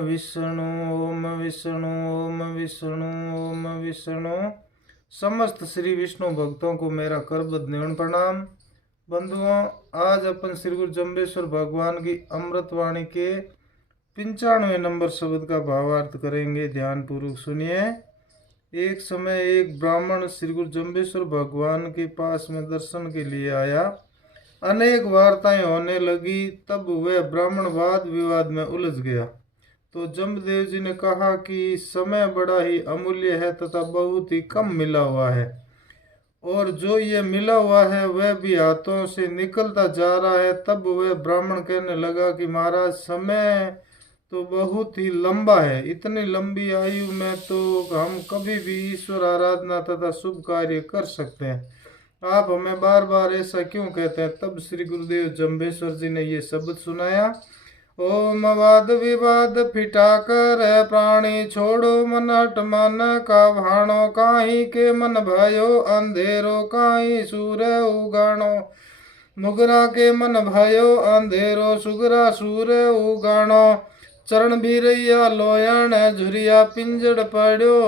विष्णु ओम विष्णु ओम विष्णु ओम विष्णु। समस्त श्री विष्णु भक्तों को मेरा करबद्ध न्यून प्रणाम। बंधुओं, आज अपन श्री गुरु जम्बेश्वर भगवान की अमृतवाणी के 95 नंबर शब्द का भावार्थ करेंगे। ध्यान पूर्वक सुनिए। एक समय एक ब्राह्मण श्री गुरु जम्बेश्वर भगवान के पास में दर्शन के लिए आया। अनेक वार्ताएं होने लगी, तब वह ब्राह्मण वाद विवाद में उलझ गया। तो जमदेव जी ने कहा कि समय बड़ा ही अमूल्य है तथा बहुत ही कम मिला हुआ है, और जो ये मिला हुआ है वह भी हाथों से निकलता जा रहा है। तब वह ब्राह्मण कहने लगा कि महाराज, समय तो बहुत ही लंबा है। इतनी लंबी आयु में तो हम कभी भी ईश्वर आराधना तथा शुभ कार्य कर सकते हैं। आप हमें बार बार ऐसा क्यों कहते हैं? तब श्री गुरुदेव जम्बेश्वर जी ने ये शब्द सुनाया। ओम वाद विवाद फिटाकर प्राणी छोड़ो मन हट मन का भाणो, काहीं के मन भयो अंधेरो काहीं सूर्य उगाणो। नुगरा के मन भयो अंधेरो सुगरा सूर्य उगाणो। चरण भीरैया लोयण झुरिया पिंजड़ पड़ो।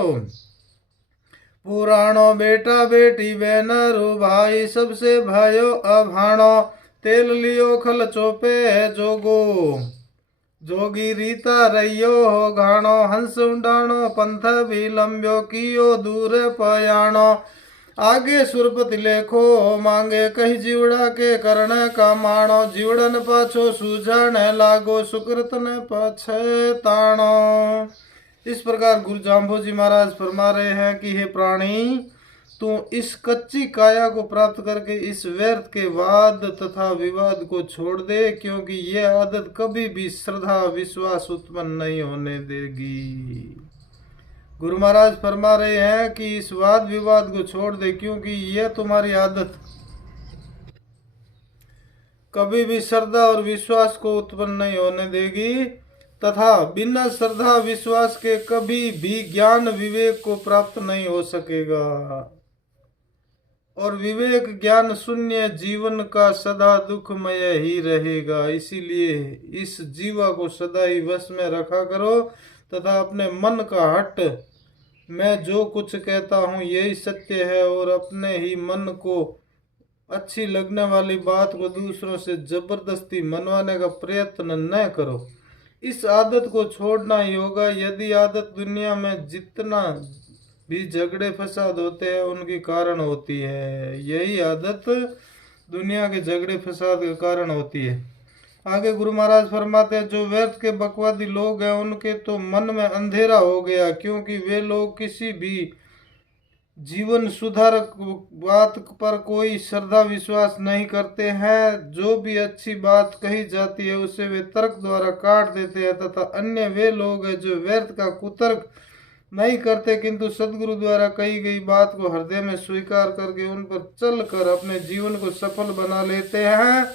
पुराणो बेटा बेटी बहनरो भाई सबसे भयो अभाणो। तेल लियो खल चोपे है जोगो, जोगी रीता रहियो हो घाणो। हंस उडाणो पंथ भी लंब्यो कियो दूर पयाणो। आगे सुरपति लेखो मांगे कही जीवड़ा के करण का माणो। जीवड़न पाछो सूझण लागो सुकृत ने पछताणो। इस प्रकार गुरु जाम्बो जी महाराज फरमा रहे हैं कि हे प्राणी, तू इस कच्ची काया को प्राप्त करके इस व्यर्थ के वाद तथा विवाद को छोड़ दे, क्योंकि यह आदत कभी भी श्रद्धा विश्वास उत्पन्न नहीं होने देगी। गुरु महाराज फरमा रहे हैं कि इस वाद विवाद को छोड़ दे, क्योंकि यह तुम्हारी आदत कभी भी श्रद्धा और विश्वास को उत्पन्न नहीं होने देगी, तथा बिना श्रद्धा विश्वास के कभी भी ज्ञान विवेक को प्राप्त नहीं हो सकेगा। और विवेक ज्ञान शून्य जीवन का सदा दुखमय ही रहेगा। इसीलिए इस जीवा को सदा ही वश में रखा करो तथा अपने मन का हट, मैं जो कुछ कहता हूँ यही सत्य है, और अपने ही मन को अच्छी लगने वाली बात को दूसरों से जबरदस्ती मनवाने का प्रयत्न न करो। इस आदत को छोड़ना ही होगा। यदि आदत दुनिया में जितना भी झगड़े फसाद होते हैं उनकी कारण होती है, यही आदत दुनिया के झगड़े फसाद के कारण होती है। आगे गुरु महाराज फरमाते हैं, जो व्यर्थ के बकवादी लोग हैं उनके तो मन में अंधेरा हो गया, क्योंकि वे लोग किसी भी जीवन सुधारक बात पर कोई श्रद्धा विश्वास नहीं करते हैं। जो भी अच्छी बात कही जाती है उसे वे तर्क द्वारा काट देते हैं, तथा अन्य वे लोग हैं जो व्यर्थ का कुतर्क नहीं करते, किंतु सदगुरु द्वारा कही गई बात को हृदय में स्वीकार करके उन पर चलकर अपने जीवन को सफल बना लेते हैं।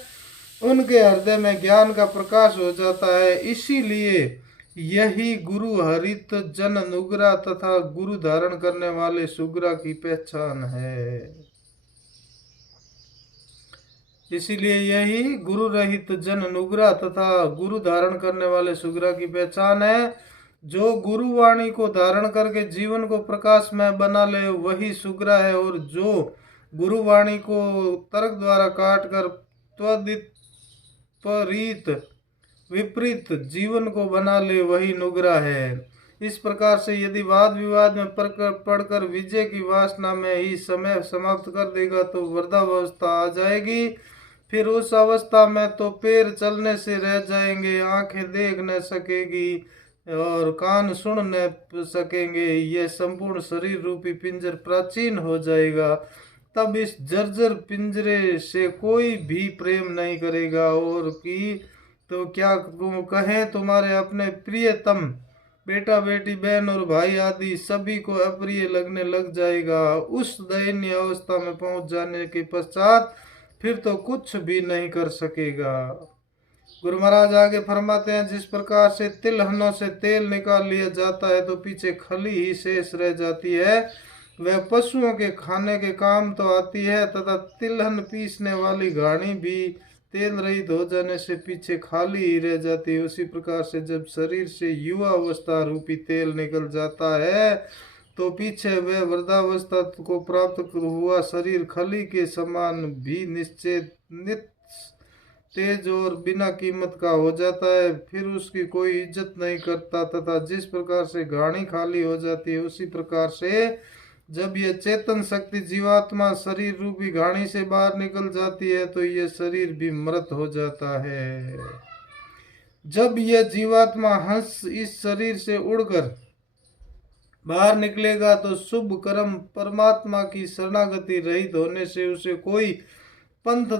उनके हृदय में ज्ञान का प्रकाश हो जाता है। इसीलिए यही गुरु हरित जन नुगरा तथा गुरु धारण करने वाले सुगरा की पहचान है। इसीलिए यही गुरु रहित जन नुगरा तथा गुरु धारण करने वाले सुगरा की पहचान है। जो गुरु वाणी को धारण करके जीवन को प्रकाश में बना ले वही सुगरा है, और जो गुरु वाणी को तर्क द्वारा काट कर त्वरित विपरीत जीवन को बना ले वही नुगरा है। इस प्रकार से यदि वाद विवाद में पढ़कर विजय की वासना में ही समय समाप्त कर देगा तो वृद्धावस्था आ जाएगी। फिर उस अवस्था में तो पैर चलने से रह जाएंगे, आंखें देख न सकेगी और कान सुन न सकेंगे। यह संपूर्ण शरीर रूपी पिंजर प्राचीन हो जाएगा। तब इस जर्जर पिंजरे से कोई भी प्रेम नहीं करेगा, और कि तो क्या कहें, तुम्हारे अपने प्रियतम बेटा बेटी बहन और भाई आदि सभी को अप्रिय लगने लग जाएगा। उस दयनीय अवस्था में पहुंच जाने के पश्चात फिर तो कुछ भी नहीं कर सकेगा। गुरु महाराज आगे फरमाते हैं, जिस प्रकार से तिलहनों से तेल निकाल लिया जाता है तो पीछे खली ही शेष रह जाती है, वह पशुओं के खाने के काम तो आती है, तथा तिलहन पीसने वाली घानी भी तेल रहित हो जाने से पीछे खाली ही रह जाती है, उसी प्रकार से जब शरीर से युवा अवस्था रूपी तेल निकल जाता है तो पीछे वह वृद्धावस्था को प्राप्त हुआ शरीर खली के समान भी निश्चित तेज और बिना कीमत का हो जाता है, फिर उसकी कोई इज्जत नहीं करता। तथा जिस प्रकार से घानी खाली हो जाती है उसी प्रकार से जब यह चेतन शक्ति जीवात्मा शरीर रूपी घानी से बाहर निकल जाती है तो यह शरीर भी मृत हो जाता है। जब यह जीवात्मा हंस इस शरीर से उड़कर बाहर निकलेगा तो शुभ कर्म परमात्मा की शरणागति रहित होने से उसे कोई पंथ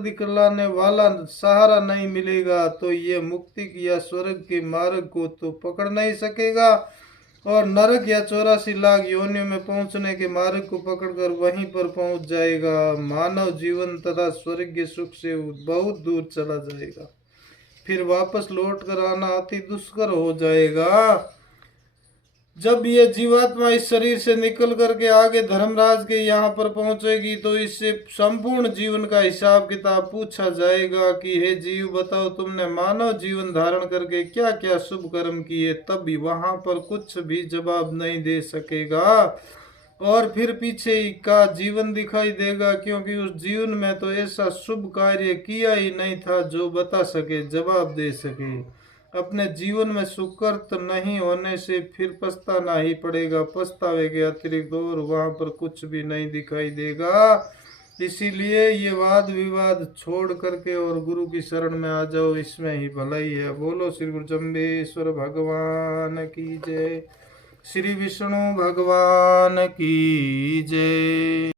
दिखलाने वाला सहारा नहीं मिलेगा, तो ये मुक्ति या स्वर्ग के मार्ग को तो पकड़ नहीं सकेगा और नरक या 84 लाख योनियों में पहुंचने के मार्ग को पकड़कर वहीं पर पहुंच जाएगा। मानव जीवन तथा स्वर्गीय सुख से बहुत दूर चला जाएगा, फिर वापस लौट कर आना अति दुष्कर हो जाएगा। जब ये जीवात्मा इस शरीर से निकल करके आगे धर्मराज के यहाँ पर पहुंचेगी तो इससे संपूर्ण जीवन का हिसाब किताब पूछा जाएगा कि हे जीव बताओ तुमने मानव जीवन धारण करके क्या क्या शुभ कर्म किए। तब भी वहां पर कुछ भी जवाब नहीं दे सकेगा और फिर पीछे का जीवन दिखाई देगा, क्योंकि उस जीवन में तो ऐसा शुभ कार्य किया ही नहीं था जो बता सके, जवाब दे सके। अपने जीवन में सुकृत नहीं होने से फिर पछताना ही पड़ेगा, पछतावे के अतिरिक्त और वहां पर कुछ भी नहीं दिखाई देगा। इसीलिए ये वाद विवाद छोड़ करके और गुरु की शरण में आ जाओ, इसमें ही भलाई है। बोलो श्री गुरु जम्बेश्वर भगवान की जय, श्री विष्णु भगवान की जय।